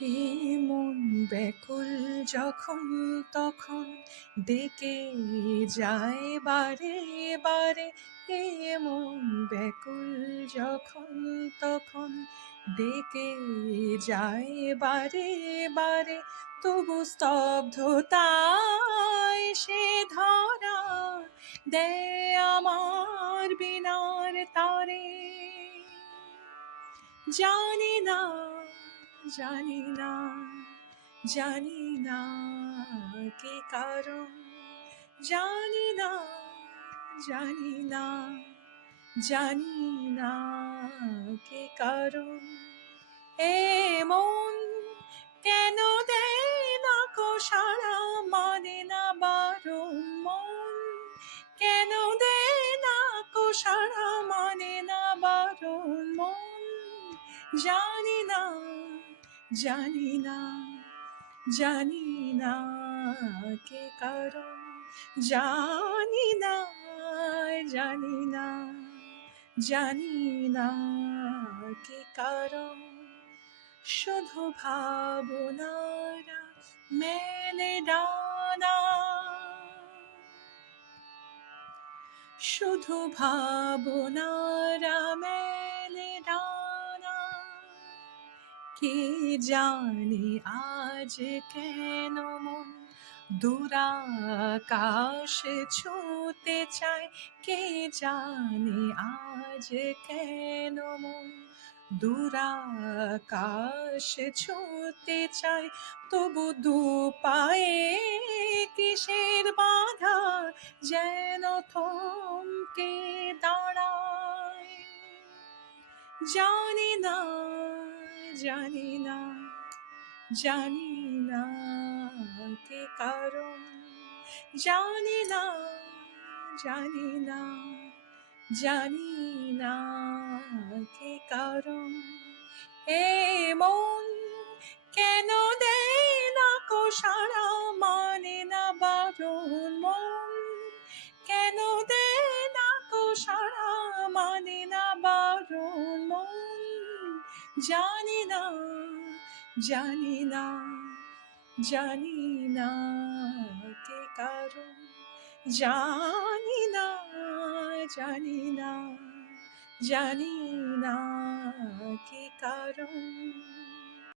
এ মন ব্যাকুল যখন তখন ডেকে যায় বারে বারে। এ মন ব্যাকুল যখন তখন ডেকে যায় বারে বারে। তবু স্তব্ধতায় সে ধরা দেয় আমার বিনার তারে। জানি না, জানি না, জানি না কি কারণ। জানি না, জানি না, জানি না কি কারণ। এ মন কেন দেয় না কো সাড়া, মানে না বারণ। মন কেন দেয় না কো সাড়া, মানে না বারণ। মন জানি না, জানি না, জানি না কে কারণ। জানি না, জানি না, জানি না কে কারণ। শুধু ভাবনারা মেলে ডানা, শুধু ভাবনারা মেলে ডানা। কে জানে আজ কেন মন দূরাকাশ ছুঁতে চায়। কে জানে আজ কেন মন দূরাকাশ ছুঁতে চায়। তবু দু পায়ে কিসের বাধা যেন থমকে দাঁড়ায়। জানি না, জানি না, জানি না কে কারণ। জানি না, জানি না, জানি না কে কারণ। এ মন কেন দেয় না কো সাড়া, মানে না বারণ। মন কেন দেয় না কো সাড়া, মানে না বারণ। মন জানি না, জানি না, জানি না কে কারণ। জানি না, জানি না, জানি না কে কারণ।